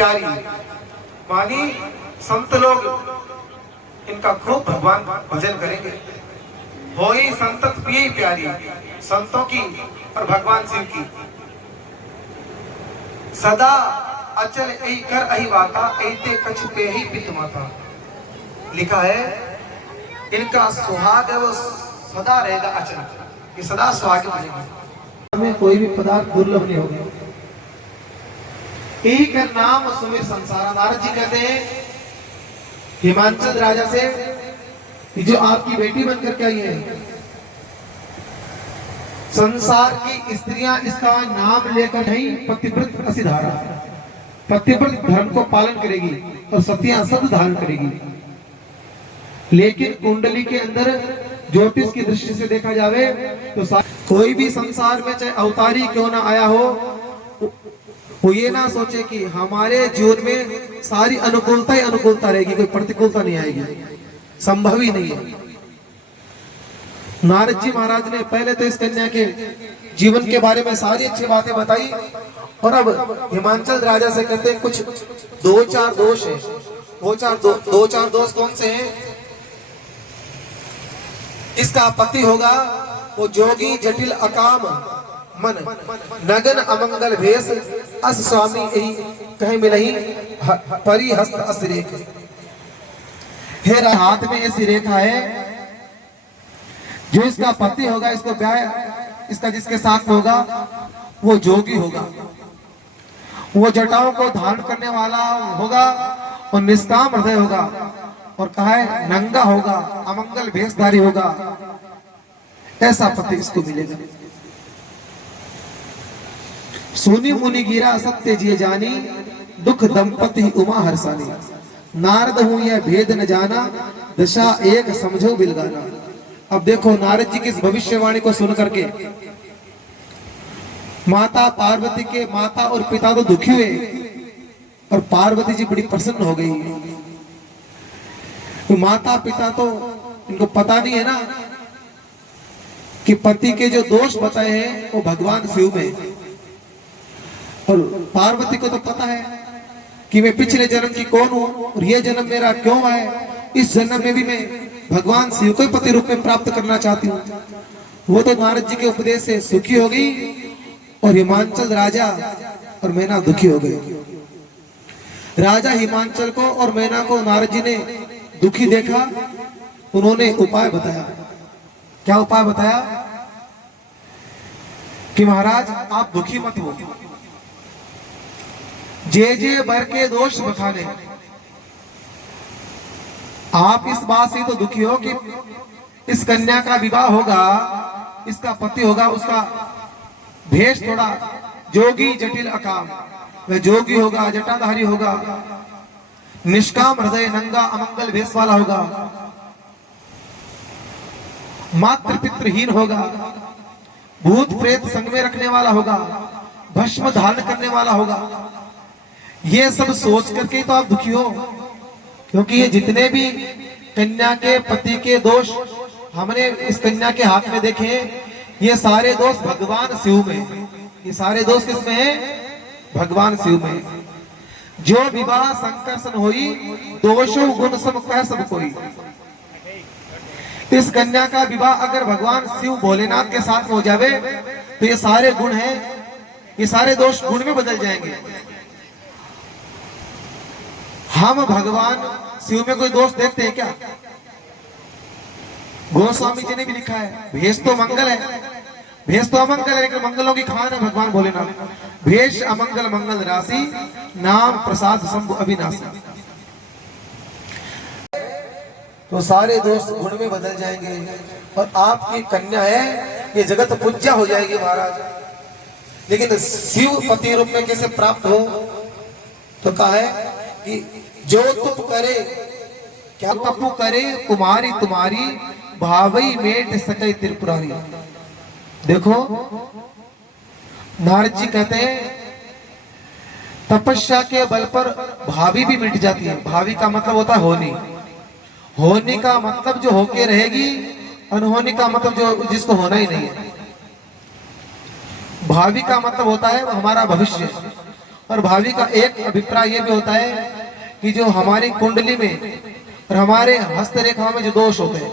प्यारी, मानी संत लोग इनका खूब भगवान भजन करेंगे। हो ही संतत पिए प्यारी, संतों की और भगवान शिव की। सदा अचल ऐ कर अहि वाता, ऐते कछ पे ही पित माता। लिखा है इनका सुहाग है वो सदा रहेगा अचल, ये सदा सुहाग रहेगा। में कोई भी पदार्थ दुर्लभ नहीं होगा। एक नाम सुमिर संसार। नारद जी कहते हैं हिमांचल राजा से कि जो आपकी बेटी बनकर के आई है, संसार की स्त्रियां इसका नाम लेकर नहीं पतिव्रत असिधारा, पतिव्रत धर्म को पालन करेगी और सत्या सद धारण करेगी। लेकिन कुंडली के अंदर ज्योतिष की दृष्टि से देखा जावे तो कोई भी संसार में चाहे अवतारी क्यों ना आया हो, वो ये ना सोचे कि हमारे जीवन में सारी अनुकूलता ही अनुकूलता रहेगी, कोई प्रतिकूलता नहीं आएगी, संभव ही नहीं है। नारद जी महाराज ने पहले तो इस कन्या के जीवन के बारे में सारी अच्छी बातें बताई, और अब हिमांचल राजा से कहते हैं कुछ दो चार दोष है। दो चार दोष कौन से हैं? इसका पति होगा वो जोगी जटिल अकाम मन, नगन अमंगल भेष, अस स्वामी कहे मिलही परी हस्त असरेख। हे हाथ में ऐसी रेखा है, जो इसका पति होगा, इसको ब्याह इसका जिसके साथ में होगा वो जोगी होगा, वो जटाओं को धारण करने वाला होगा और निष्काम हृदय होगा, और कहा है नंगा होगा, अमंगल भेषधारी होगा। ऐसा पति इसको मिलेगा। सुनी मुनि गिरा सत्य जिए जानी, दुख दंपति उमा हर्षानी। नारद हूं यह भेद न जाना, दशा एक समझो बिलगाना। अब देखो नारद जी की इस भविष्यवाणी को सुन करके माता पार्वती के माता और पिता तो दुखी हुए, और पार्वती जी बड़ी प्रसन्न हो गई। तो माता पिता तो इनको पता नहीं है ना कि पति के जो दोष बताए हैं वो भगवान शिव में, और पार्वती को तो पता है कि मैं पिछले जन्म की कौन हूं और ये जन्म मेरा क्यों है। इस जन्म में भी मैं भगवान शिव को पति रूप में प्राप्त करना चाहती हूँ। वो तो नारद जी के उपदेश से सुखी हो गई, और हिमांचल राजा और मैना दुखी हो गए। राजा हिमांचल को और मैना को नारद जी ने दुखी देखा, उन्होंने उपाय बताया। क्या उपाय बताया? कि महाराज आप दुखी मत हो, जे बर के दोष बखाने। आप इस बात से तो दुखी हो कि इस कन्या का विवाह होगा, इसका पति होगा, उसका भेष थोड़ा जोगी जटिल अकाम, वह जोगी होगा, जटाधारी होगा, निष्काम हृदय, नंगा अमंगल भेष वाला होगा, मात्र पितृहीन होगा, भूत प्रेत संग में रखने वाला होगा, भस्म धारण करने वाला होगा। ये सब सोच करके तो आप दुखी हो, क्योंकि ये जितने भी कन्या के पति के दोष हमने इस कन्या के हाथ में देखे, ये सारे दोष भगवान शिव में, ये सारे दोष किसमें है? भगवान शिव में। जो विवाह संकर्षण होई, दोषो गुण सम कह सब कोई। इस कन्या का विवाह अगर भगवान शिव भोलेनाथ के साथ में हो जावे तो ये सारे गुण हैं, ये सारे दोष गुण में बदल जाएंगे। हम भगवान शिव में कोई दोष देखते हैं क्या? गोस्वामी जी ने भी लिखा है, भेष तो मंगल है, भेष तो अमंगल है, लेकिन मंगलों की खान है भगवान भोलेनाथ। भेष अमंगल मंगल राशि, नाम प्रसाद शंभु अविनाशी। तो सारे दोष गुण में बदल जाएंगे, और आपकी कन्या है ये जगत पूज्या हो जाएगी महाराज। लेकिन शिव पति रूप में कैसे प्राप्त हो? तो कहा है कि जो तुम करे, क्या तपु करे कुमारी तुम्हारी, भावई मेट सके त्रिपुरारी। देखो नारद जी कहते हैं तपस्या के बल पर भावी भी मिट जाती है। भावी का मतलब होता है होनी, होनी का मतलब जो होके रहेगी, अनहोनी का मतलब जो जिसको होना ही नहीं है। भावी का मतलब होता है हमारा भविष्य, और भावी का एक अभिप्राय यह भी होता है कि जो हमारी कुंडली में और हमारे हस्तरेखा में जो दोष होते हैं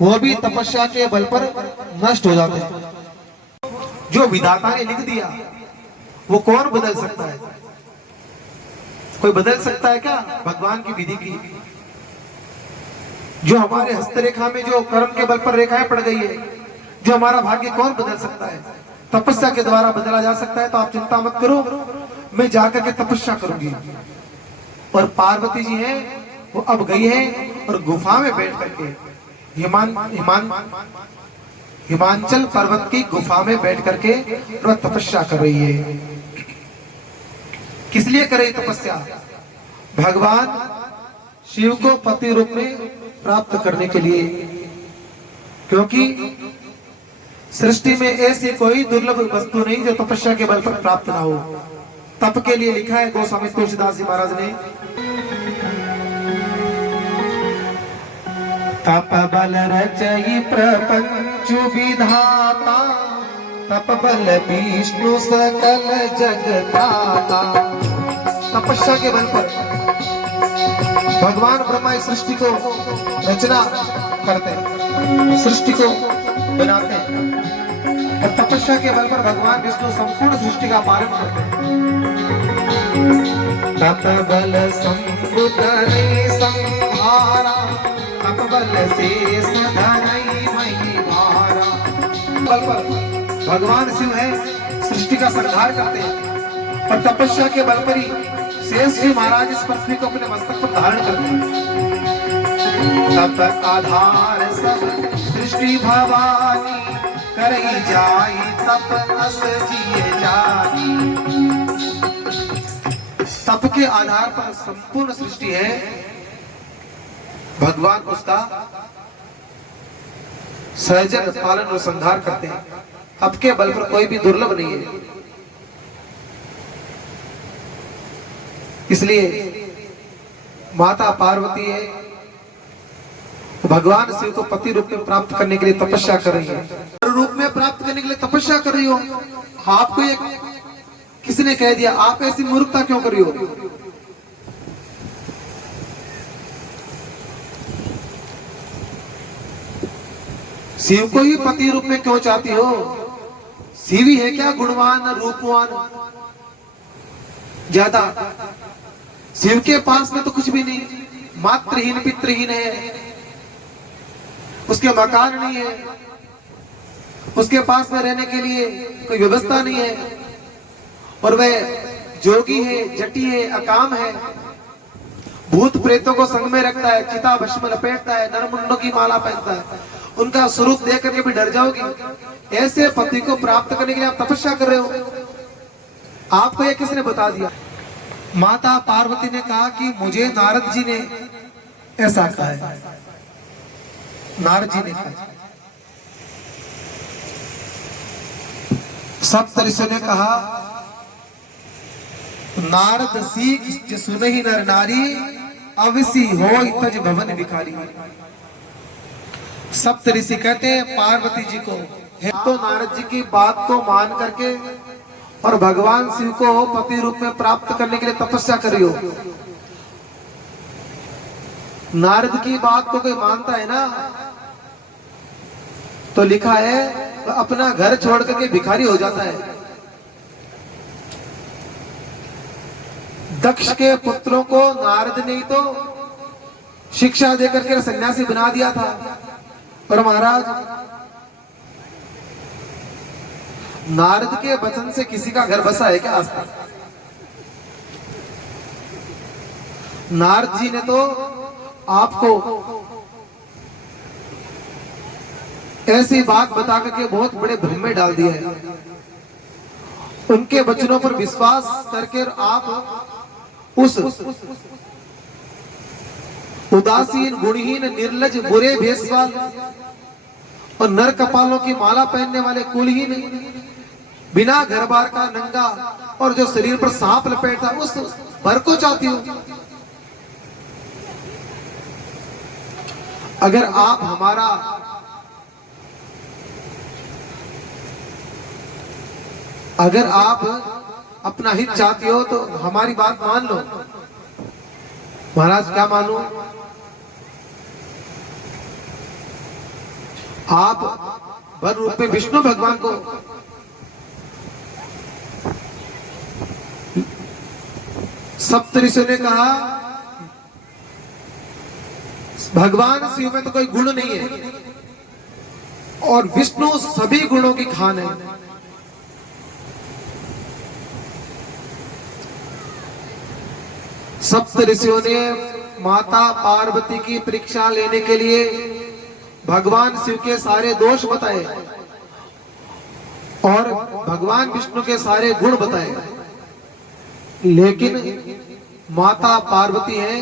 वो भी तपस्या के बल पर नष्ट हो जाते हैं। जो विधाता ने लिख दिया वो कौन बदल सकता है? कोई बदल सकता है क्या भगवान की विधि की? जो हमारे हस्तरेखा में जो कर्म के बल पर रेखाएं पड़ गई है, जो हमारा भाग्य कौन बदल सकता है? तपस्या के द्वारा बदला जा सकता है। तो आप चिंता मत करो, मैं जाकर के तपस्या करूंगी। और पार्वती जी हैं वो अब गई है और गुफा में बैठ करके हिमाचल पर्वत की गुफा में बैठ करके वह तपस्या कर रही है। किस लिए कर रही तपस्या? भगवान शिव को पति रूप में प्राप्त करने के लिए, क्योंकि सृष्टि में ऐसी कोई दुर्लभ वस्तु नहीं जो तपस्या के बल पर प्राप्त ना हो। तप के लिए लिखा है गोस्वामी तुलसीदास जी महाराज ने, तप बल रचयि प्रपंच विधाता, तप बल विष्णु सकल जगदाता। तपस्या के बल पर भगवान ब्रह्मा इस सृष्टि को रचना करते हैं, सृष्टि को बनाते हैं। और तपस्या के बल पर भगवान विष्णु संपूर्ण सृष्टि का पालन करते हैं। तप बल संबुधरे संहारा, तप बल से सधरई मही भारा। बल पर भगवान शिव है सृष्टि का संहार करते हैं और तपस्या के बल पर ही शेष जी महाराज इस पृथ्वी को अपने मस्तक पर धारण करते हैं। तप आधार सब सृष्टि भवानी, करई जाई तप अस जिए जानी। तप के आधार पर संपूर्ण सृष्टि है, भगवान उसका सृजन पालन और संहार करते हैं। तप के बल पर कोई भी दुर्लभ नहीं है। इसलिए माता पार्वती है भगवान शिव को पति रूप में प्राप्त करने के लिए तपस्या कर रही है। रूप में प्राप्त करने के लिए तपस्या कर रही हो। आपको एक किसने कह दिया? आप ऐसी मूर्खता क्यों कर रही हो? शिव को ही पति रूप में क्यों चाहती हो? शिव ही है क्या गुणवान रूपवान ज्यादा? शिव के पास में तो कुछ भी नहीं, मातृहीन पितृहीन है, उसके मकान नहीं है, उसके पास में रहने के लिए कोई व्यवस्था नहीं है, और वह जोगी है, जटी है, अकाम है, भूत प्रेतों को संग में रखता है, चिता भस्म लपेटता है, नरमुंडों की माला पहनता है। उनका स्वरूप देख करके भी डर जाओगी। ऐसे पति को प्राप्त करने के लिए आप तपस्या कर रहे हो। आपको यह किसने बता दिया? माता पार्वती ने कहा कि मुझे नारद जी ने ऐसा कहा है। नारद जी ने कहा, सप्तऋषि ने कहा, नारद सीख सुनहि नर नारी, अवसी होय तज भवन भिखारी। सप्तऋषि कहते हैं पार्वती जी को, तो नारद जी की बात को मान करके और भगवान शिव को पति रूप में प्राप्त करने के लिए तपस्या करियो। नारद की बात को कोई मानता है ना, तो लिखा है तो अपना घर छोड़ करके भिखारी हो जाता है। दक्ष के पुत्रों को नारद ने तो शिक्षा देकर के सन्यासी बना दिया था। और महाराज नारद के वचन से किसी का घर बसा है क्या आज तक? नारद जी ने तो आपको ऐसी बात बता करके बहुत बड़े भ्रम में डाल दिया है। उनके वचनों पर विश्वास करके आप उस उदासीन, गुणहीन, निर्लज, बुरे भेषवाल और नर कपालों की माला पहनने वाले कुलहीन, बिना घर बार का नंगा और जो शरीर पर सांप लपेटता उस वर को चाहती हो। अगर आप हमारा अपना हित चाहती हो तो हमारी बात मान लो। महाराज क्या मानूं? आप वर रूप में विष्णु भगवान को सप्तऋषियों ने कहा भगवान शिव में तो कोई गुण नहीं है और विष्णु सभी गुणों की खान है। सप्तऋषियों ने माता पार्वती की परीक्षा लेने के लिए भगवान शिव के सारे दोष बताए और भगवान विष्णु के सारे गुण बताए, लेकिन माता पार्वती है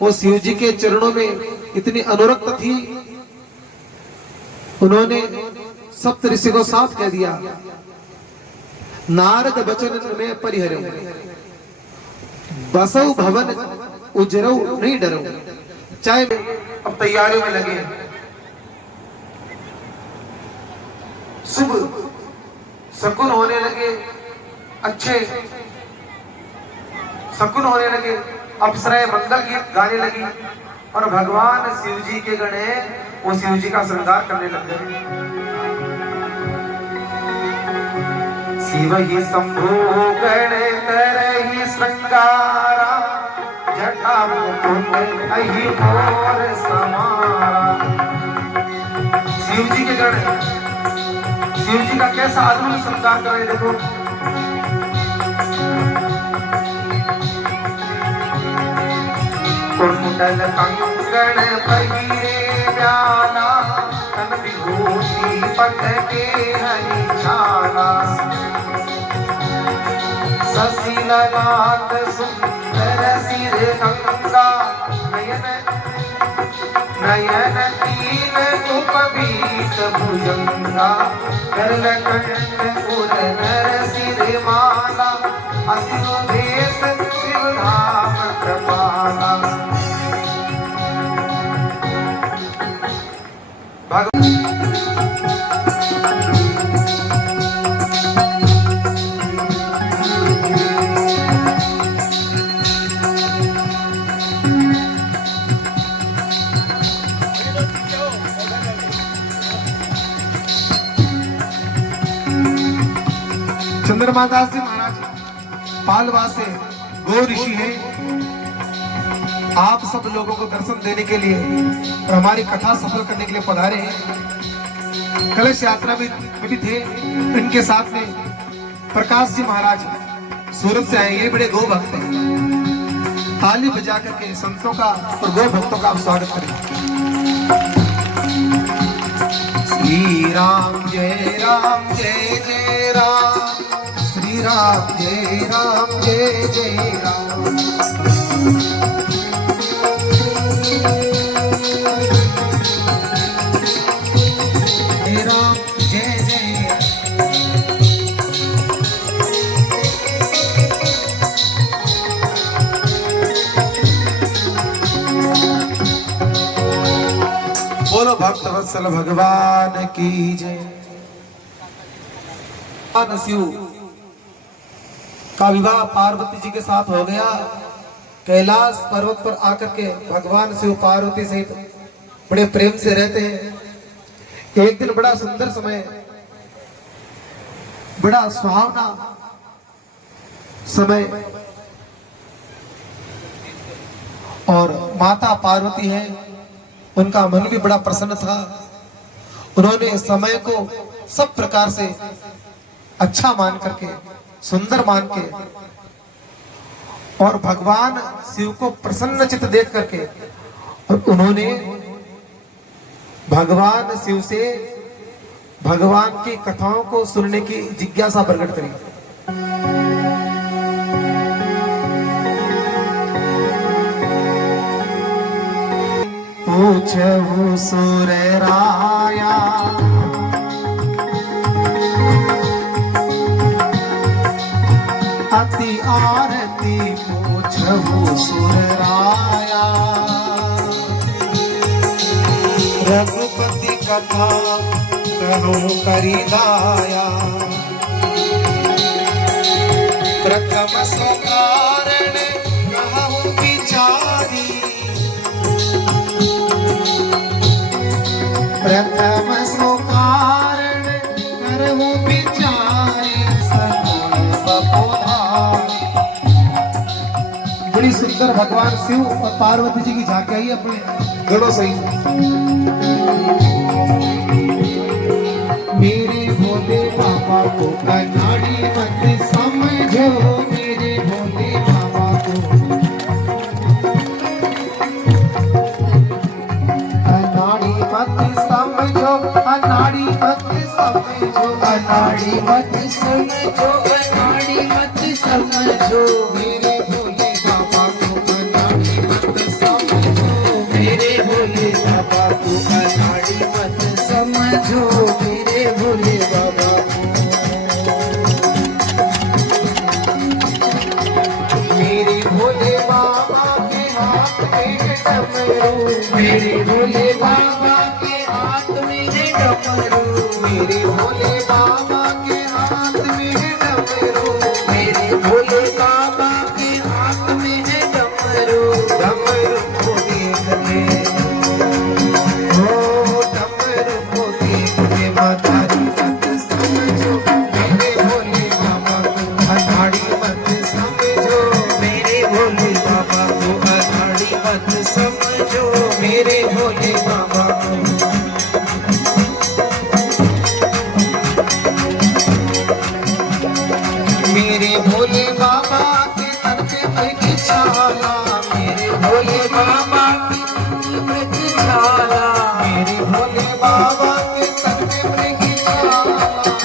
वो शिव जी के चरणों में इतनी अनुरक्त थी, उन्होंने सप्तऋषि को साफ कह दिया, नारद बचन में परिहरे बसौ भवन उजरौ नहीं डरो। चाहे अब तैयारियों में लगे, शुभ शकुन होने लगे, अच्छे शकुन होने लगे, अप्सराएं मंगल गीत गाने लगी और भगवान शिव जी के गण है वो शिव जी का श्रृंगार करने लग गए। शिव ही शंभु गण तरहि श्रृंगारा, जटा मुकुट अहि मोर समारा। शिव जी के गण शिव जी का कैसा अद्भुत श्रृंगार कर रहे देखो। कुंडल कंगन पहिरे व्याला, तन विभूति पटके हरि छाला। शशि लगात सुंदर सिर गंगा, नयन तीन उपवीत भुजंगा। करलकंठ उर नर सिर माला, असिर भेष शिव धाम कृपाला। चंद्रमा दास जी महाराज पालवा से गो ऋषि है, आप सब लोगों को दर्शन देने के लिए और हमारी कथा सफल करने के लिए पधारे हैं। कलश यात्रा में भी थे, इनके साथ में प्रकाश जी महाराज सूरत से आए, ये बड़े गो भक्त हैं। ताली बजा करके संतों का और गो भक्तों का आप स्वागत करें। श्री राम जय राम, श्री राम जय जय राम। जय राम जय जय। बोलो भक्त वत्सल भगवान की जय। शिव का विवाह पार्वती जी के साथ हो गया। कैलाश पर्वत पर आकर के भगवान शिव पार्वती सहित बड़े प्रेम से रहते हैं। एक दिन बड़ा सुंदर समय, बड़ा सुहावना समय, और माता पार्वती है, उनका मन भी बड़ा प्रसन्न था। उन्होंने इस समय को सब प्रकार से अच्छा मान करके, सुंदर मान के, और भगवान शिव को प्रसन्न चित्त देख करके और उन्होंने भगवान शिव से भगवान की कथाओं को सुनने की जिज्ञासा प्रकट करी। पूछहु सुर राया, अति आरती पूछहु सुर राया। रघुपति कथा कहूँ करी दाया, प्रथम सो कारण कहूँ विचारी, प्रथम सो कारण करहूँ विचारी, बड़ी सुंदर भगवान शिव और पार्वती जी की झांकी आई अपने गणों सही। मेरे भोले बाबा को अनाड़ी मत समझो, मेरे भोले बाबा को अनाड़ी मत समझो, अनाड़ी मत समझो, अनाड़ी मत समझो, अनाड़ी मत समझो, मेरे भोले बाबा को अनाड़ी मत समझो, मेरे भोले बाबा को अनाड़ी मत समझो, मेरे भोले बाबा को। मेरे भोले बाबा के हाथ में डमरू, मेरे भोले बाबा के हाथ में डमरू, मेरे भोले बाबा के हाथ में डमरू, मेरे भोले बाबा के हाथ में डमरू, डमरू को देख के, ओ डमरू को देख के मातारी मत समझो, मेरे भोले बाबा को अनाड़ी मत समझो, मेरे भोले बाबा को अनाड़ी मत समझो, मेरे भोले बाबा को। मेरे भोले बाबा के तन पे मृग छाला, मेरे भोले बाबा के तन पे मृग छाला, मेरे भोले बाबा के तन पे मृग छाला,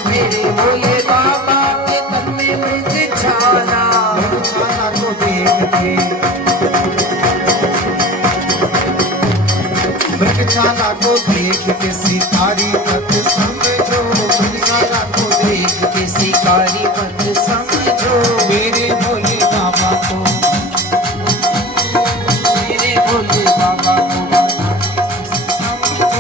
मेरे भोले बाबा के तन पे मृग छाला, मृग छाला को देख के, मृग छाला को देख के शिकारी मत समझो, मृग छाला को देख के शिकारी मत समझो, मेरे भोले बाबा को, मेरे भोले बाबा को समझो,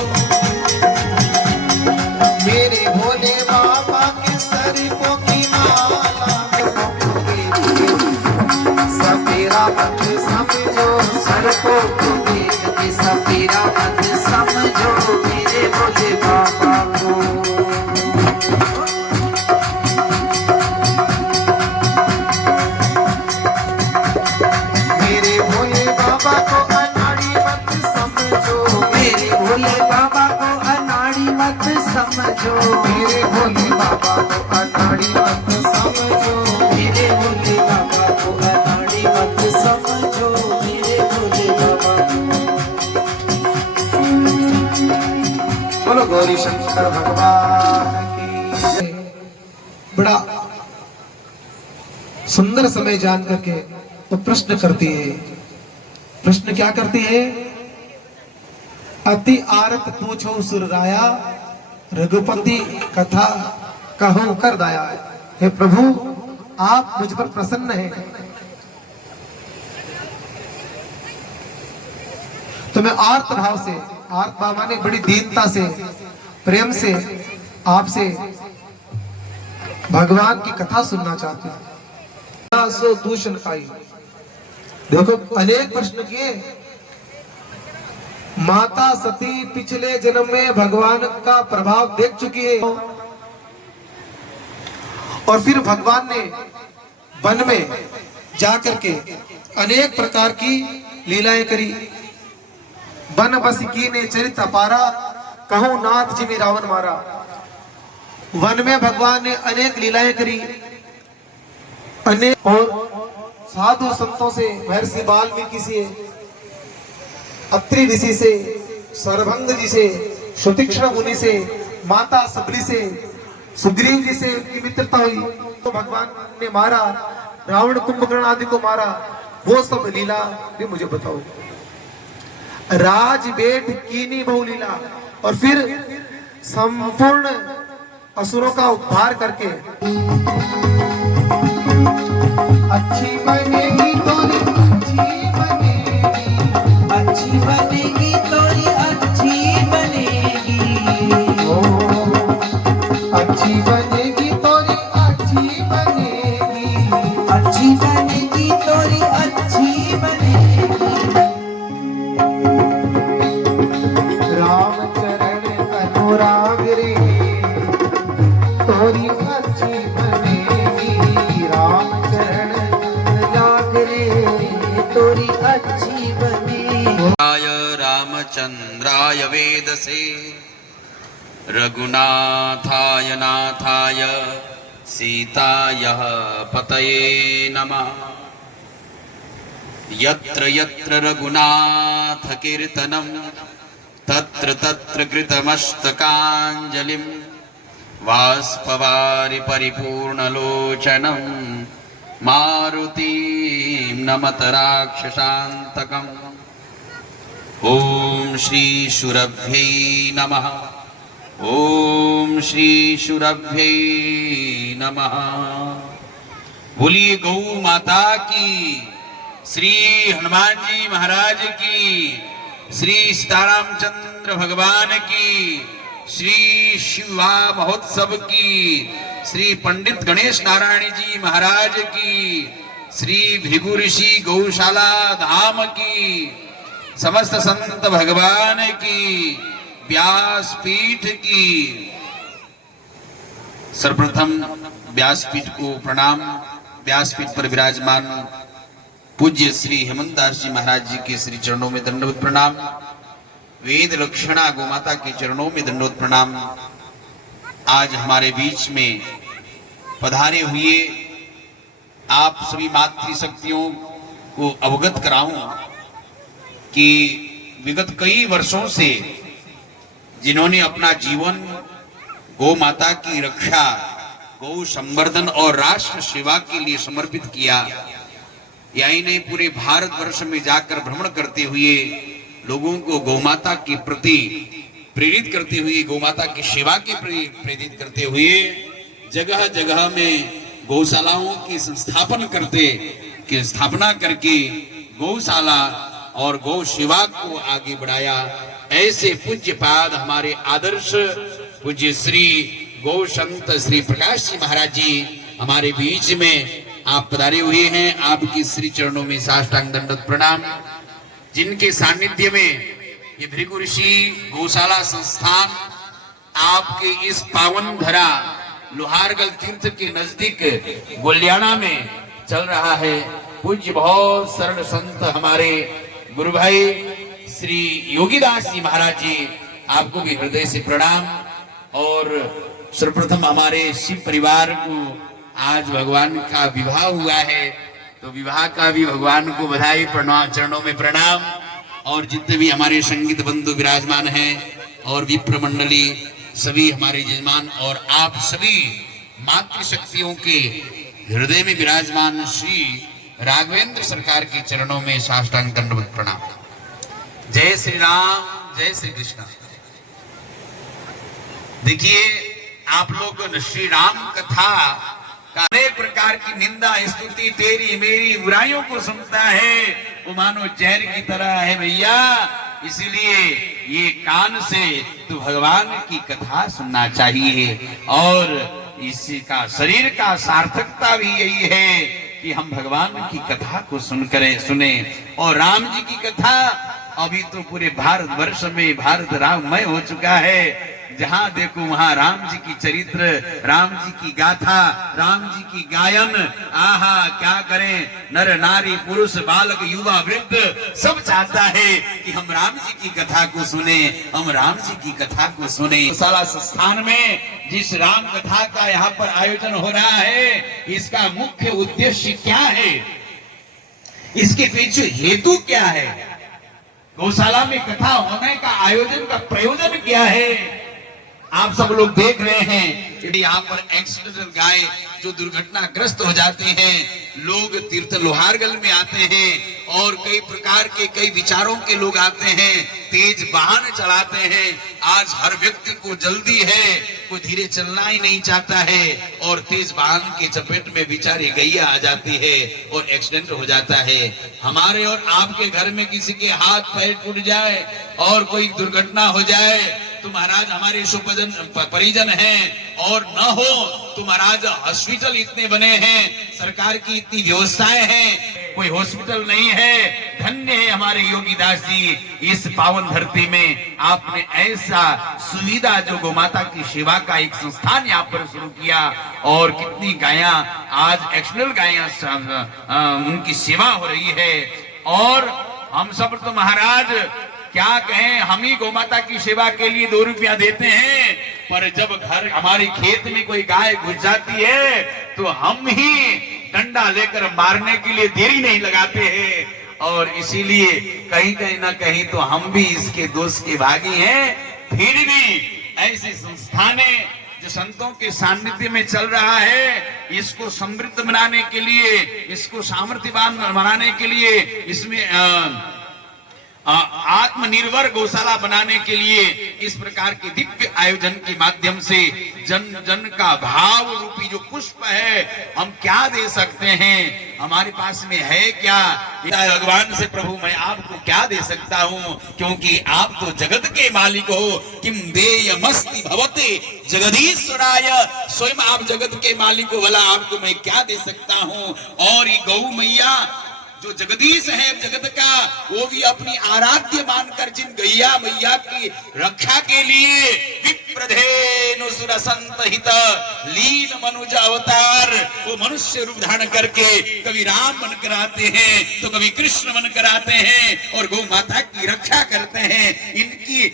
मेरे भोले बाबा के सरकों की माला सपेरा मत समझो, सरकों को देख के सपेरा मत समझो, मेरे भोले बाबा को। मेरे भोले बाबा को अनाड़ी मत समझो, मेरे भोले बाबा को अनाड़ी मत समझो, मेरे भोले बाबा को अनाड़ी मत समझो, मेरे भोले बाबा को अनाड़ी मत समझो, मेरे भोले बाबा को। बोलो गौरी शंकर भगवान की। बड़ा सुंदर समय जान करके तो प्रश्न करती है। प्रश्न क्या करती है? अति आरत पूछो सुर राया, रघुपति कथा कहूं कर दाया। हे प्रभु, आप मुझ पर प्रसन्न हैं, तो मैं आर्त भाव से, आर्त भाव माने बड़ी दीनता से, प्रेम से आपसे भगवान की कथा सुनना चाहती हूं। सो दूषण खाई। देखो अनेक प्रश्न किए। माता सती पिछले जन्म में भगवान का प्रभाव देख चुकी है, और फिर भगवान ने वन में जाकर के अनेक प्रकार की लीलाएं करी। वन बसिकी ने चरित अपारा, कहूं नाथ जी में रावण मारा। वन में भगवान ने अनेक लीलाएं करी, अनेक और साधु संतों से, महर्षि वाल्मीकि से, अत्रि ऋषि से, सरभंग जी से, सुतीक्ष्ण मुनि से, माता सबली से, सुग्रीव जी से की मित्रता हुई। तो भगवान ने मारा, रावण कुंभकर्ण आदि को मारा। वो सब लीला भी मुझे बताओ। राज बेट कीनी बहु लीला, और फिर संपूर्ण असुरों का उद्धार करके अच्छी बनेगी तोरी, अच्छी बनेगी, अच्छी बनेगी तोरी, अच्छी बनेगी, ओ अच्छी बनेगी तोरी, अच्छी बनेगी, तोरी अच्छी बनी। रामचंद्राय वेदसे रघुनाथाय नाथाय सीताय पतये नमः। यत्र यत्र रघुनाथ कीर्तनं तत्र तत्र कृतमस्तकाञ्जलिं बाष्पवारि परिपूर्णलोचनं मारुतिं नमत राक्षसान्तकम्। ॐ श्री शुरभ्यै नमः। ॐ श्री शुरभ्यै नमः। बोलिए गौ माता की, श्री हनुमान जी महाराज की, श्री सीतारामचंद्र भगवान की, श्री शिवा महोत्सव की, श्री पंडित गणेश नारायण जी महाराज की, श्री भृगु ऋषि गौशाला धाम की, समस्त संत भगवान की, व्यासपीठ की। सर्वप्रथम व्यासपीठ को प्रणाम। व्यासपीठ पर विराजमान पूज्य श्री हेमंत दास जी महाराज जी के श्री चरणों में दंडवत प्रणाम। वेद लक्षणा गोमाता के चरणों में दंडवत प्रणाम। आज हमारे बीच में पधारे हुए आप सभी मातृशक्तियों को अवगत कराऊं कि विगत कई वर्षों से जिन्होंने अपना जीवन गौ माता की रक्षा, गौ संवर्धन और राष्ट्र सेवा के लिए समर्पित किया, यही नहीं पूरे भारतवर्ष में जाकर भ्रमण करते हुए लोगों को गौमाता के प्रति प्रेरित करते हुए, गौमाता की सेवा के प्रति प्रेरित करते हुए जगह जगह में गौशालाओं की स्थापना करके गौशाला और गौ सेवा को आगे बढ़ाया। ऐसे पूज्य पाद हमारे आदर्श पूज्य श्री गौ संत श्री प्रकाश जी महाराज जी हमारे बीच में आप पधारे हुए हैं। आपकी श्री चरणों में साष्टांग दंडवत प्रणाम। जिनके सानिध्य में ये भृगु ऋषि गौशाला संस्थान आपके इस पावन धरा लोहारगल तीर्थ के नजदीक गोल्याना में चल रहा है। पूज्य बहुत सरल संत हमारे गुरु भाई श्री योगीदास जी महाराज जी, आपको भी हृदय से प्रणाम। और सर्वप्रथम हमारे शिव परिवार को आज भगवान का विवाह हुआ है, तो विवाह का भी भगवान को बधाई, प्रणाम, चरणों में प्रणाम। और जितने भी हमारे संगीत बंधु विराजमान हैं और विप्र मंडली सभी हमारे यजमान और आप सभी मातृशक्तियों के हृदय में विराजमान श्री राघवेंद्र सरकार के चरणों में साष्टांग दंडवत प्रणाम। जय श्री राम, जय श्री कृष्ण। देखिए आप लोग श्री राम कथा का अनेक प्रकार की निंदा स्तुति तेरी मेरी बुराइयों को सुनता है, वो मानो जहर की तरह है भैया। इसीलिए ये कान से तो भगवान की कथा सुनना चाहिए। और इसी का शरीर का सार्थकता भी यही है कि हम भगवान की कथा को सुने। और राम जी की कथा अभी तो पूरे भारतवर्ष में भारत राममय हो चुका है। जहां देखो वहां राम जी की चरित्र, राम जी की गाथा, राम जी की गायन। आहा क्या करें, नर नारी पुरुष बालक युवा वृद्ध सब चाहता है कि हम राम जी की कथा को सुने, हम राम जी की कथा को सुने। गौशाला संस्थान में जिस राम कथा का यहाँ पर आयोजन हो रहा है, इसका मुख्य उद्देश्य क्या है, इसके पीछे हेतु क्या है, गौशाला में कथा होने का आयोजन का प्रयोजन क्या है, आप सब लोग देख रहे हैं। यहाँ पर एक्सीडेंटल गाय जो दुर्घटनाग्रस्त हो जाते हैं, लोग तीर्थ लोहारगल में आते हैं और कई प्रकार के कई विचारों के लोग आते हैं, तेज वाहन चलाते हैं। आज हर व्यक्ति को जल्दी है, कोई धीरे चलना ही नहीं चाहता है और तेज वाहन के चपेट में बेचारी गैया आ जाती है और एक्सीडेंट हो जाता है। हमारे और आपके घर में किसी के हाथ पैर टूट जाए और कोई दुर्घटना हो जाए तो महाराज हमारे सुपजन परिजन हैं और न हो तो महाराज हॉस्पिटल इतने बने हैं, सरकार की इतनी व्यवस्थाएं हैं, कोई हॉस्पिटल नहीं है। धन्य है हमारे योगीदास जी, इस पावन धरती में आपने ऐसा सुविधा जो गौमाता की सेवा का एक संस्थान यहाँ पर शुरू किया और कितनी गायां आज एक्सटर्नल गायां उनकी सेवा हो रही है। और हम सब तो महाराज क्या कहें, हम ही गौमाता की सेवा के लिए 2 रुपया देते हैं, पर जब घर हमारे खेत में कोई गाय घुस जाती है तो हम ही डंडा लेकर मारने के लिए देरी नहीं लगाते हैं। और इसीलिए कहीं कहीं ना कहीं तो हम भी इसके दोष के भागी हैं। फिर भी ऐसी संस्थानें जो संतों के सानिध्य में चल रहा है, इसको समृद्ध बनाने के लिए, इसको सामर्थ्यवान बनाने के लिए, इसमें आत्मनिर्भर गौशाला बनाने के लिए इस प्रकार के दिव्य आयोजन के माध्यम से जन जन का भाव रूपी जो पुष्प है, हम क्या दे सकते हैं? हमारे पास में है क्या? भगवान से प्रभु मैं आपको क्या दे सकता हूँ, क्योंकि आप तो जगत के मालिक हो। किम देयमस्ति भवते जगदीश्वराय, स्वयं आप जगत के मालिक हो, भला आपको मैं क्या दे सकता हूँ? और ये गौ मैया जो जगदीश है जगत का, वो भी अपनी आराध्य मानकर जिन गैया मैया की रक्षा के लिए विप्रधेनु सुरसंत हित लीन मनुज अवतार, वो मनुष्य रूप धारण करके कभी राम बनकर आते हैं तो कभी कृष्ण बनकर आते हैं और गौ माता की रक्षा करते हैं। इनकी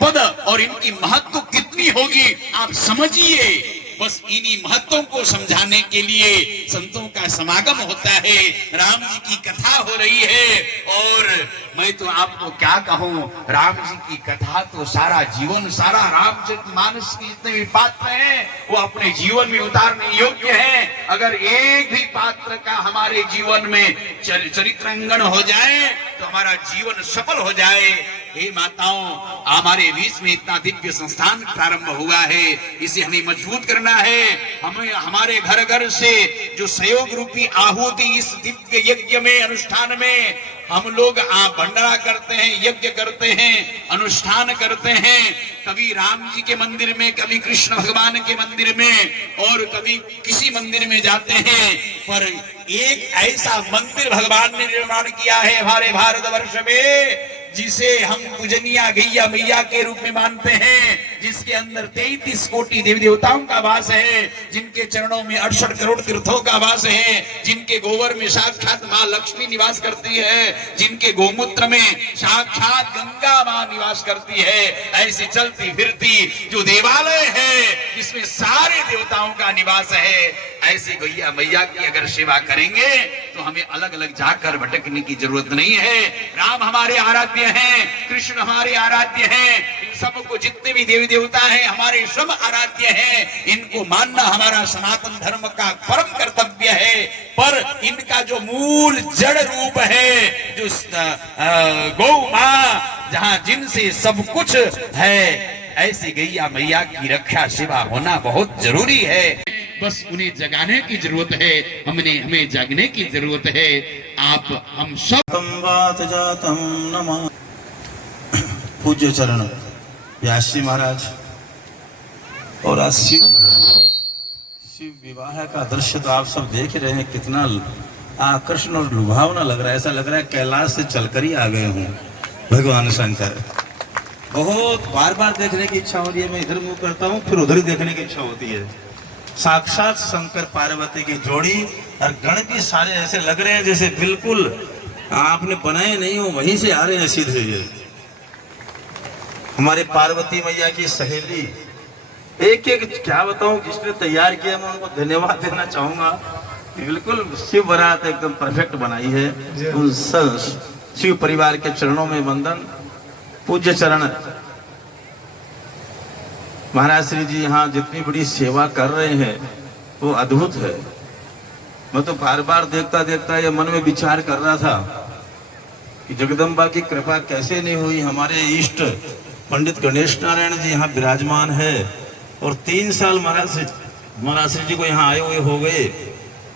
पद और इनकी महत्व कितनी होगी आप समझिए। बस इन्हीं महत्वों को समझाने के लिए संतों का समागम होता है, राम जी की कथा हो रही है। और मैं तो आपको क्या कहूँ, राम जी की कथा तो सारा जीवन, सारा रामचरितमानस के जितने भी पात्र हैं वो अपने जीवन में उतारने योग्य हैं। अगर एक भी पात्र का हमारे जीवन में चरित्रांगन हो जाए तो हमारा जीवन सफल हो जाए। हे माताओं, हमारे बीच में इतना दिव्य संस्थान प्रारंभ हुआ है, इसे हमें मजबूत करना है। हमें हमारे घर घर से जो सहयोग रूपी आहुति इस दिव्य यज्ञ में, अनुष्ठान में हम लोग भंडारा करते हैं, यज्ञ करते हैं, अनुष्ठान करते हैं, कभी राम जी के मंदिर में, कभी कृष्ण भगवान के मंदिर में और कभी किसी मंदिर में जाते हैं, पर एक ऐसा मंदिर भगवान ने निर्माण किया है हमारे भारतवर्ष में जिसे हम पूजनीय गैया मैया के रूप में मानते हैं, जिसके अंदर 33 कोटि देवी देवताओं का वास है, जिनके चरणों में 68 करोड़ तीर्थों का वास है, जिनके गोबर में साक्षात माँ लक्ष्मी निवास करती है, जिनके गोमूत्र में साक्षात गंगा माँ निवास करती है। ऐसी चलती फिरती जो देवालय है जिसमें सारे देवताओं का निवास है, ऐसी गैया मैया की अगर सेवा करेंगे तो हमें अलग अलग जाकर भटकने की जरूरत नहीं है। राम हमारे आराध्य हैं, कृष्ण हमारे आराध्य हैं, इन सबको जितने भी देवी देवता हैं हमारे सब आराध्य हैं। इनको मानना हमारा सनातन धर्म का परम कर्तव्य है। पर इनका जो मूल जड़ रूप है, जो गौ माँ, जहाँ जिनसे सब कुछ है, ऐसी गैया मैया की रक्षा सेवा होना बहुत जरूरी है। बस उन्हें जगाने की जरूरत है, हमें जागने की जरूरत है। आप हम सब जातम नमः। पूज्य चरण व्यास जी महाराज और आज शिव विवाह का दृश्य तो आप सब देख रहे हैं, कितना आकर्षण और लुभावना लग रहा है। ऐसा लग रहा है कैलाश से चलकर ही आ गए हूँ भगवान शंकर। बहुत बार बार देखने की इच्छा होती है, मैं इधर मुंह करता हूँ फिर उधर ही देखने की इच्छा होती है। साक्षात शंकर पार्वती की जोड़ी और गण भी सारे ऐसे लग रहे हैं जैसे बिल्कुल आपने बनाए नहीं हो, वहीं से आ रहे हैं सीधे। ये हमारे पार्वती मैया की सहेली, एक एक क्या बताऊं, जिसने तैयार किया मैं उनको धन्यवाद देना चाहूंगा। बिल्कुल शिव बारात एकदम परफेक्ट बनाई है। उन शिव परिवार के चरणों में वंदन। पूज्य चरण महाराज श्री जी यहाँ जितनी बड़ी सेवा कर रहे हैं वो अद्भुत है। मैं तो बार बार देखता देखता ये मन में विचार कर रहा था कि जगदम्बा की कृपा कैसे नहीं हुई। हमारे इष्ट पंडित गणेश नारायण जी यहाँ विराजमान है और 3 साल महाराज श्री जी को यहाँ आए हुए हो गए,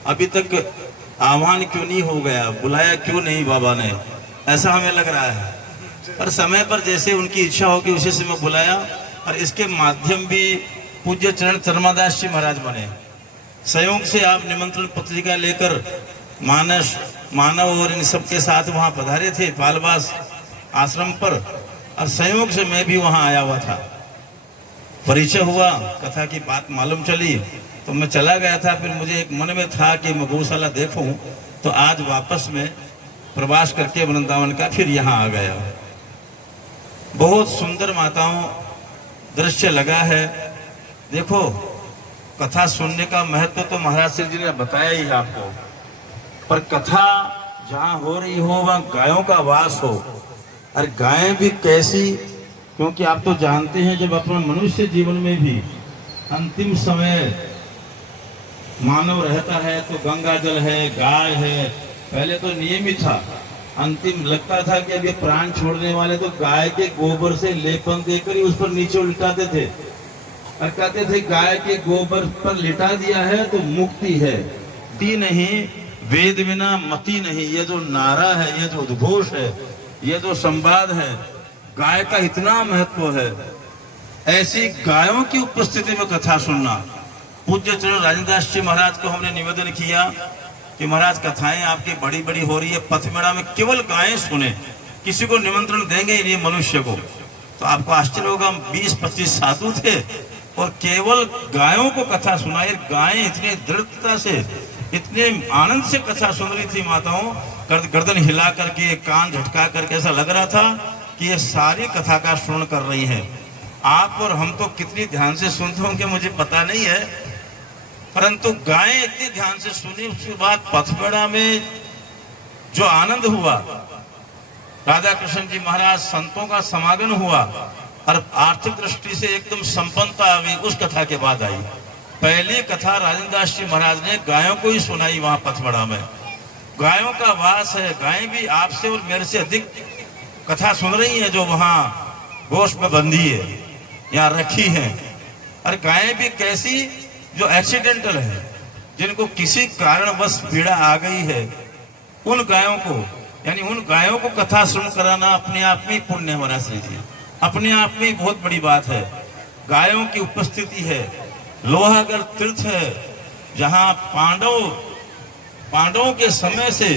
अभी तक आह्वान क्यों नहीं हो गया, बुलाया क्यों नहीं बाबा ने, ऐसा हमें लग रहा है। पर समय पर जैसे उनकी इच्छा होगी उसी से मैं बुलाया और इसके माध्यम भी पूज्य चरण चरमादास जी महाराज बने। संयोग से आप निमंत्रण पत्रिका लेकर मानव और इन सबके साथ वहाँ पधारे थे बालवास आश्रम पर, और संयोग से मैं भी वहाँ आया हुआ था। परिचय हुआ, कथा की बात मालूम चली तो मैं चला गया था। फिर मुझे एक मन में था कि मैं गौशाला देखूं, तो आज वापस में प्रवास करके वृंदावन का फिर यहाँ आ गया। बहुत सुंदर माताओं दृश्य लगा है। देखो, कथा सुनने का महत्व तो महाराज श्री जी ने बताया ही आपको, पर कथा जहाँ हो रही हो वहाँ गायों का वास हो। और गायें भी कैसी, क्योंकि आप तो जानते हैं जब अपने मनुष्य जीवन में भी अंतिम समय मानव रहता है तो गंगा जल है, गाय है, पहले तो नियमित था। अंतिम लगता था कि अब ये प्राण छोड़ने वाले तो गाय के गोबर से लेपन देकर ही उस पर नीचे उल्टाते थे और कहते थे गाय के गोबर पर लिटा दिया है तो मुक्ति है। ती नहीं, वेद बिना मति नहीं, ये जो नारा है, ये जो उद्घोष है, ये जो संवाद है, गाय का इतना महत्व है। ऐसी गायों की उपस्थिति में कथा सुनना। पूज्य चरण राजेंद्रदास जी महाराज को हमने निवेदन किया कि महाराज कथाएं आपकी बड़ी बड़ी हो रही है, पथमेड़ा में केवल गायें सुने, किसी को निमंत्रण देंगे ही नहीं मनुष्य को। तो आपको आश्चर्य होगा, हम 20-25 साधु थे और केवल गायों को कथा सुनाई। गायें इतने दृढ़ता से, इतने आनंद से कथा सुन रही थी माताओं, गर्दन हिला करके, कान झटका करके, ऐसा लग रहा था कि ये सारी कथा का श्रवण कर रही है। आप और हम तो कितनी ध्यान से सुनते होंगे मुझे पता नहीं है, परंतु गायें इतनी ध्यान से सुनी। उसके बाद पथपेड़ा में जो आनंद हुआ, राधा कृष्ण जी महाराज संतों का समागम हुआ और आर्थिक दृष्टि से एकदम संपन्नता आ गई, उस कथा के बाद आई। पहली कथा राजेंद्रदास जी महाराज ने गायों को ही सुनाई वहां पथपेड़ा में। गायों का वास है, गायें भी आपसे और मेरे से अधिक कथा सुन रही है जो वहां गोश्त में बंधी है, यहाँ रखी है। और गायें भी कैसी, जो एक्सीडेंटल है, जिनको किसी कारणवश पीड़ा आ गई है, उन गायों को, यानी उन गायों को कथा सुन कराना अपने आप में पुण्य है महाराज श्री जी, अपने आप में बहुत बड़ी बात है। गायों की उपस्थिति है। लोहागढ़ तीर्थ है जहाँ पांडवों के समय से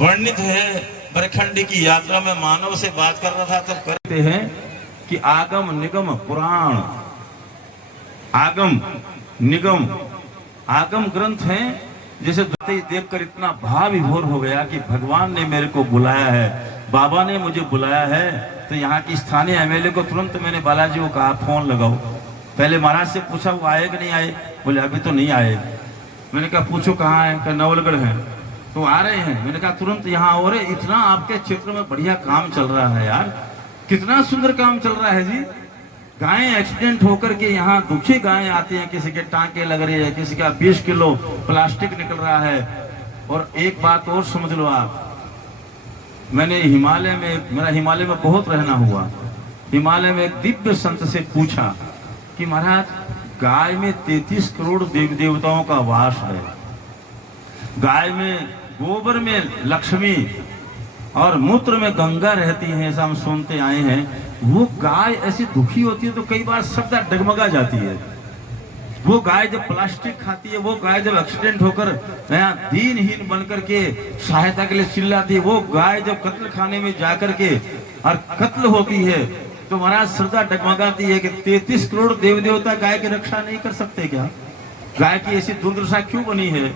वर्णित है। बरखंडी की यात्रा में मानव से बात कर रहा था तब कहते हैं कि आगम निगम पुराण, आगम निगम, आगम ग्रंथ हैं। जैसे देखकर इतना भाव विभोर हो गया कि भगवान ने मेरे को बुलाया है, बाबा ने मुझे बुलाया है। तो यहाँ की स्थानीय एमएलए को तुरंत मैंने बालाजी को कहा फोन लगाओ। पहले महाराज से पूछा वो आए कि नहीं आए, बोले अभी तो नहीं आए। मैंने कहा पूछो कहाँ है, कहा नवलगढ़ है। तो आ रहे हैं। मैंने कहा तुरंत यहाँ हो रहे, इतना आपके क्षेत्र में बढ़िया काम चल रहा है यार, कितना सुंदर काम चल रहा है जी। गायें एक्सीडेंट होकर के यहाँ दुखी गायें आती हैं, किसी के टांके लग रही है, किसी का 20 किलो प्लास्टिक निकल रहा है। और एक बात और समझ लो आप, मैंने हिमालय में, मेरा हिमालय में बहुत रहना हुआ, हिमालय में एक दिव्य संत से पूछा कि महाराज गाय में 33 करोड़ देवी देवताओं का वास है, गाय में गोबर में लक्ष्मी और मूत्र में गंगा रहती है, ऐसा हम सुनते आए हैं। वो गाय ऐसी दुखी होती है तो कई बार शब्द डगमगा जाती है। वो गाय जब प्लास्टिक खाती है, वो गाय जब एक्सीडेंट होकर यहाँ दीनहीन बनकर के सहायता के लिए चिल्लाती है, वो गाय जब कत्ल खाने में जाकर के और कत्ल होती है तो महाराज श्रद्धा डगमगाती है कि 33 करोड़ देवी देवता गाय की रक्षा नहीं कर सकते क्या? गाय की ऐसी दुर्दशा क्यों बनी है?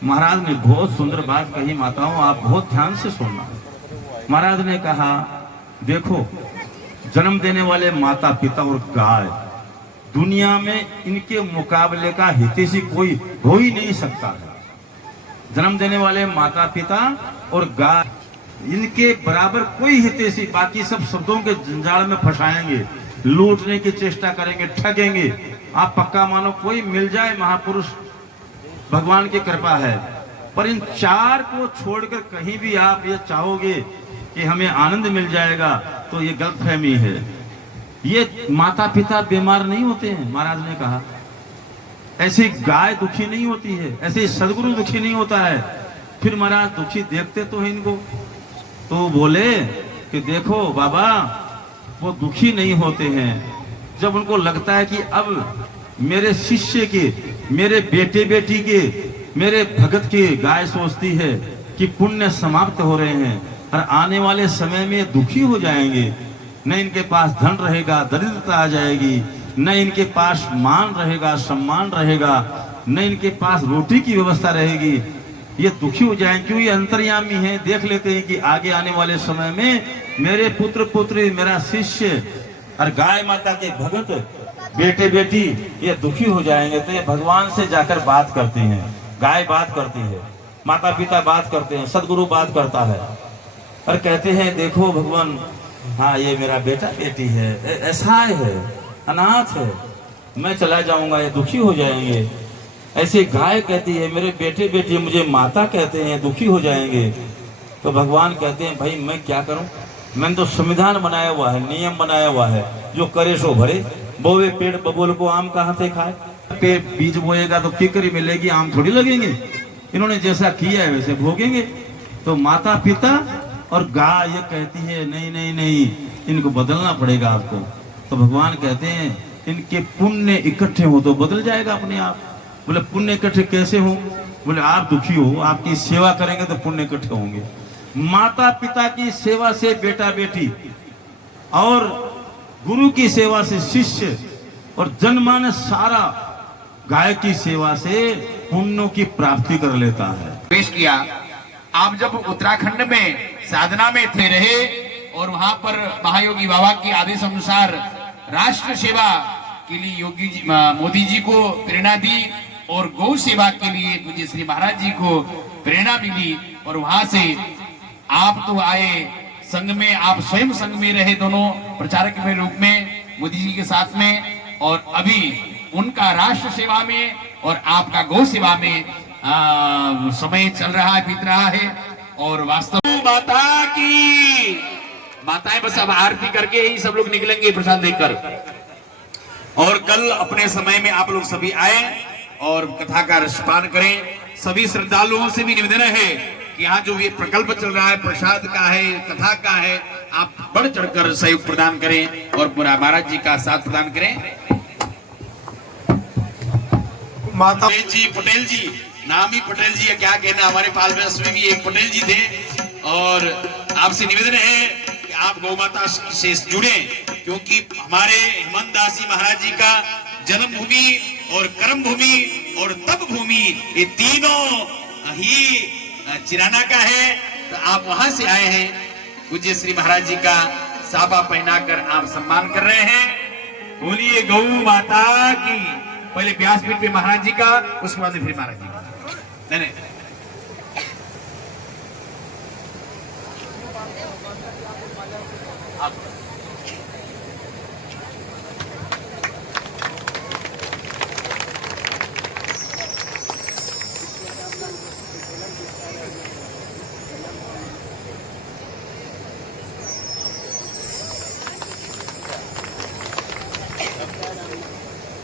महाराज ने बहुत सुंदर बात कही। माताओं आप बहुत ध्यान से सुनना। महाराज ने कहा देखो, जन्म देने वाले माता पिता और गाय, दुनिया में इनके मुकाबले का हितैषी कोई हो ही नहीं सकता है। जन्म देने वाले माता पिता और गाय, इनके बराबर कोई हितैषी, बाकी सब शब्दों के जंजाल में फंसाएंगे, लूटने की चेष्टा करेंगे, ठगेंगे। आप पक्का मानो कोई मिल जाए महापुरुष, भगवान की कृपा है, पर इन चार को छोड़कर कहीं भी आप ये चाहोगे कि हमें आनंद मिल जाएगा तो ये गलतफहमी है। ये माता पिता बीमार नहीं होते हैं, महाराज ने कहा। ऐसी गाय दुखी नहीं होती है, ऐसे सदगुरु दुखी नहीं होता है। फिर महाराज दुखी देखते तो है इनको, तो बोले कि देखो बाबा, वो दुखी नहीं होते हैं जब उनको लगता है कि अब मेरे शिष्य के, मेरे बेटे बेटी के, मेरे भगत के गाय सोचती है कि पुण्य समाप्त हो रहे हैं और आने वाले समय में दुखी हो जाएंगे। न इनके पास धन रहेगा, दरिद्रता आ जाएगी, न इनके पास मान रहेगा, सम्मान रहेगा, न इनके पास रोटी की व्यवस्था रहेगी। ये दुखी हो जाएं, क्यों? ये अंतर्यामी है, देख लेते हैं कि आगे आने वाले समय में मेरे पुत्र पुत्री, मेरा शिष्य और गाय माता के भगत बेटे बेटी ये दुखी हो जाएंगे। तो ये भगवान से जाकर बात करते हैं, गाय बात करती है, माता पिता बात करते हैं, सदगुरु बात करता है और कहते हैं देखो भगवान, हाँ ये मेरा बेटा बेटी है, ऐसा है, अनाथ है, मैं चला जाऊंगा, ये दुखी हो जाएंगे। ऐसे गाय कहती है मेरे बेटे बेटी मुझे माता कहते हैं, दुखी हो जाएंगे। तो भगवान कहते हैं भाई मैं क्या करूं, मैंने तो संविधान बनाया हुआ है, नियम बनाया हुआ है, जो करे सो भरे। बोवे पेड़ बबूल को आम कहाँ से खाए? पेड़ बीज बोएगा तो किकरी मिलेगी, आम थोड़ी लगेंगे। इन्होंने जैसा किया है वैसे भोगेंगे। तो माता पिता और गाय ये कहती है नहीं नहीं नहीं, इनको बदलना पड़ेगा आपको। तो भगवान कहते हैं इनके पुण्य इकट्ठे हो तो बदल जाएगा अपने आप। बोले पुण्य इकट्ठे कैसे हो? बोले आप दुखी हो, आपकी सेवा करेंगे तो पुण्य इकट्ठे होंगे। माता पिता की सेवा से बेटा बेटी और गुरु की सेवा से शिष्य और जनमानस सारा गाय की सेवा से पुण्यों की प्राप्ति कर लेता है। पेश किया। आप जब उत्तराखंड में साधना में थे रहे और वहां पर महायोगी बाबा के आदेश अनुसार राष्ट्र सेवा के लिए योगी जी मोदी जी को प्रेरणा दी और गौ सेवा के लिए पूज्य श्री महाराज जी को प्रेरणा मिली। और वहां से आप तो आए संघ में, आप स्वयं संघ में रहे दोनों प्रचारक के रूप में मोदी जी के साथ में, और अभी उनका राष्ट्र सेवा में और आपका गौ सेवा में समय चल रहा है, बीत रहा है। और वास्तव माता की माताएं बस अब आरती करके ही सब लोग निकलेंगे प्रसाद देकर। और कल अपने समय में आप लोग सभी आए और कथा का रसपान करें। सभी श्रद्धालुओं से भी निवेदन है कि यहाँ जो ये प्रकल्प चल रहा है, प्रसाद का है, कथा का है, आप बढ़ चढ़कर सहयोग प्रदान करें और पूरा महाराज जी का साथ प्रदान करें। माता जी पटेल जी, नाम ही पटेल जी है, क्या कहना। हमारे पास में भी एक पटेल जी थे। और आपसे निवेदन है कि आप गौ माता से जुड़े, क्योंकि हमारे हेमंत दास जी महाराज जी का जन्मभूमि और कर्म भूमि और तप भूमि ये तीनों ही चिराना का है। तो आप वहां से आए हैं, पूज्य श्री महाराज जी का साफा पहनाकर आप सम्मान कर रहे हैं। बोलिए गौ माता की। पहले व्यासपीठ पे महाराज जी का, उसके बाद फिर महाराज जी का। नहीं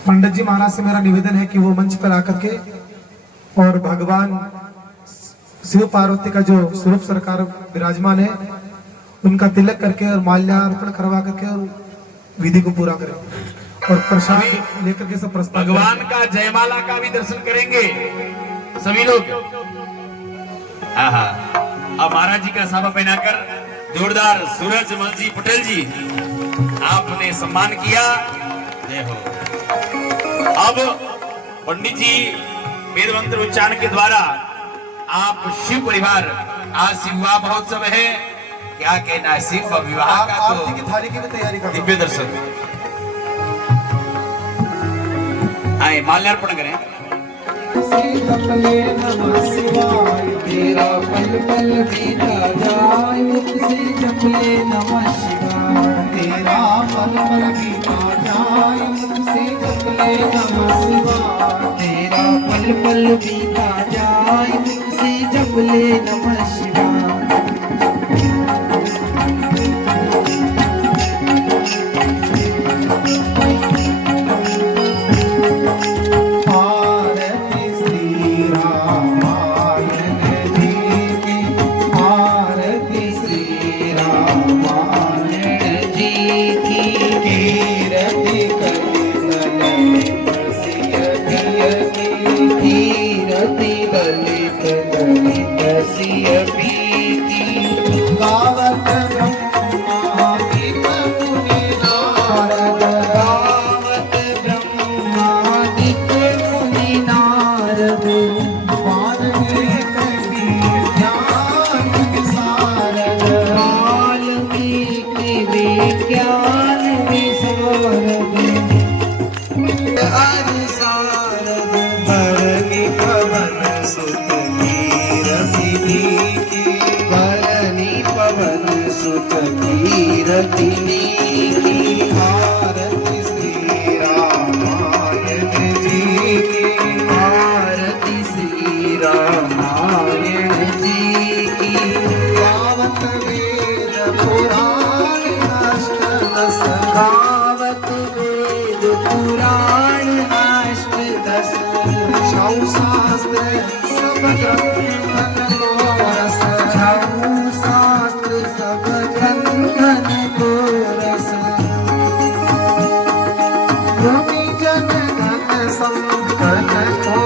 पंडित जी महाराज से मेरा निवेदन है कि वो मंच पर आकर के और भगवान शिव पार्वती का जो स्वरूप सरकार विराजमान है उनका तिलक करके और माल्यार्पण करवा करके और विधि को पूरा करें और प्रसाद लेकर के सब प्रस्ताव भगवान का जयमाला का भी दर्शन करेंगे सभी लोग। अब महाराज जी का साफा पहनाकर जोरदार सूरजमल जी पटेल जी आपने सम्मान किया। जय हो। अब पंडित जी वेद मंत्र उच्चारण के द्वारा आप शिव परिवार, आज शिव विवाह महोत्सव है, क्या कहना है शिव विवाह का? तो आरती की थाली की भी तैयारी कर दिव्य दर्शन आए, माल्यार्पण करें। तेरा पल पल बीता जाए, मुझसे जपले नमः शिवाय। तेरा पल पल बीता जाए, मुझसे जपले नमः शिवाय। तेरा पल पल बीता जाए, मुझसे जपले नमः शिवाय। कीरति ललित ललित सिय सुत की रतिनी की आरती श्री रामायण जी की आरती श्री रामायण जी की गावत वेद पुराण अष्टदश गावत वेद पुराण अष्टदश छौ शास्त्र सब ग्रंथन को रस छौ शास्त्र सब ग्रंथन को रस भूमि जन धन संपन्न को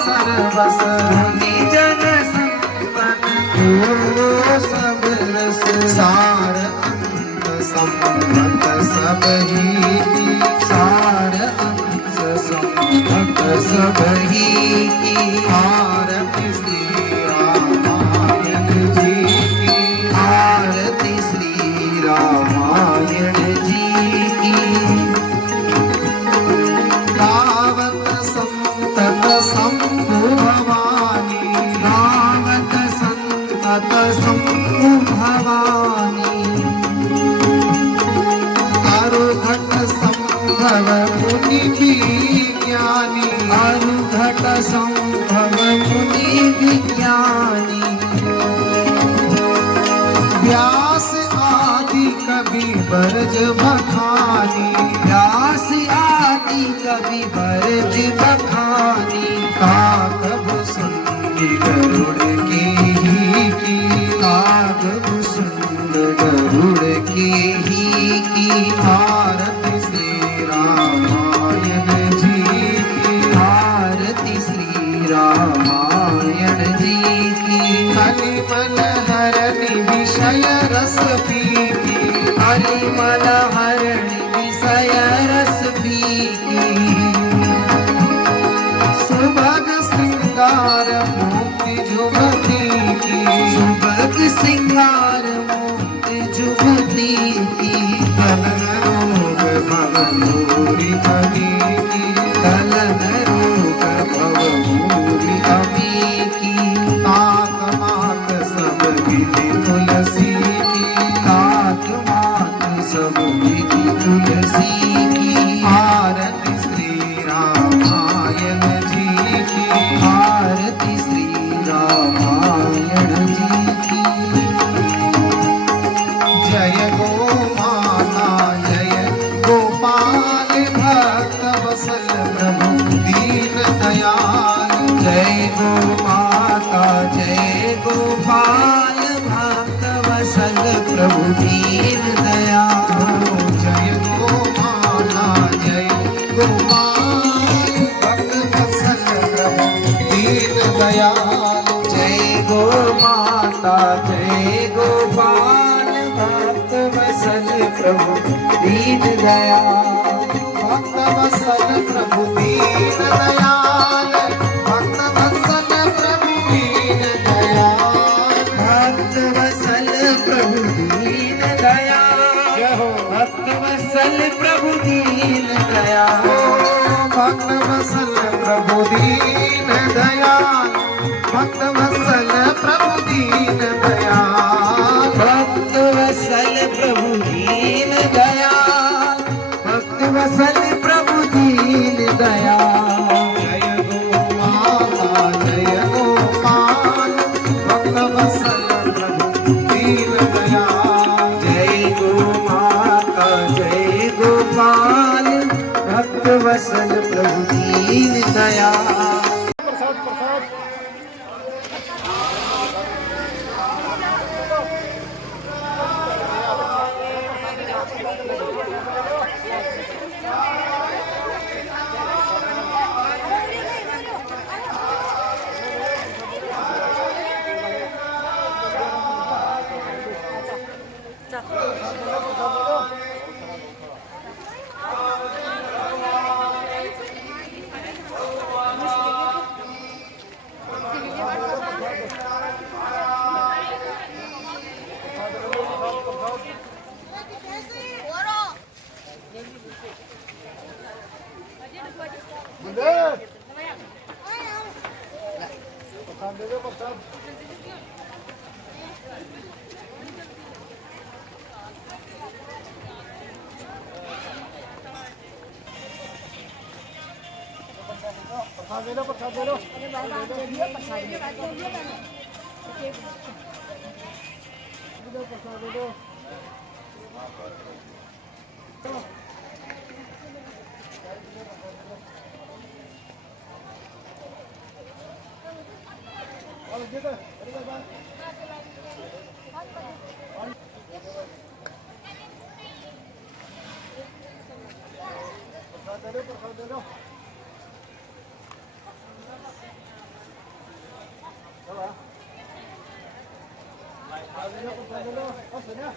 सर्वस भूमि जन संपन्न को सब रस सार अंत संपत सब ही सार अंश संपत सब ही की आरती श्री रामायण जी की आरती श्री रामायण जी की गावत संतत शंभु भवानी गावत संतत शंभु भवानी अरुघट संभव मुनि विज्ञानी अरुघट संभव मुनि विज्ञानी व्यास आदि कवि बरज बखानी व्यास आदि कवि बरज बखानी काकभ सुंद गरुड़ की काकभ सुंद गरुड़ की आरती श्री रामायण जी की आरती श्री रामायण जी की अलिमल हरनि विषय रस पीकी अलिमल हरनि विषय रस पीकी सुभग श्रृंगार मुक्ति जुमती की सुभग श्रृंगार मुक्ति जुमती की कलन रोग भव मूरि अमी की कलन रोग भव मूरि अमी की तात मात सब विधि तुलसी की तात मात सब विधि तुलसी की आरती श्री रामायण जी की आरती श्री रामायण जी की जय गो माता जय गोपाल भक्त वसल प्रभु दीन दयाल जय गो माता जय गोपाल भक्त वसल प्रभु दीन दयाल जय गो माता जय गोपाल भक्त वसल प्रभु दीन दयाल जय गो माता जय गोपाल भक्त वसल प्रभु दीन दयाल भक्त वसल प्रभु दीन दयाल भक्त वसल प्रभु दीन दयाल भक्त वसल प्रभु दीन दयाल भक्त वसल प्रभु दीन दयाल भक्त वसल प्रभु दीन दयाल भक्त वसल प्रभु दीन दयाल भक्त वसल प्रभु दीन दयाल भक्त वसल प्रभु दीन दयाल जय गो माता जय गोपाल भक्त वसल प्रभु दीन दयाल जय गो माता जय गोपाल भक्त वसल प्रभु Deen Dayal Hãy subscribe cho kênh Ghiền Mì Gõ để không bỏ lỡ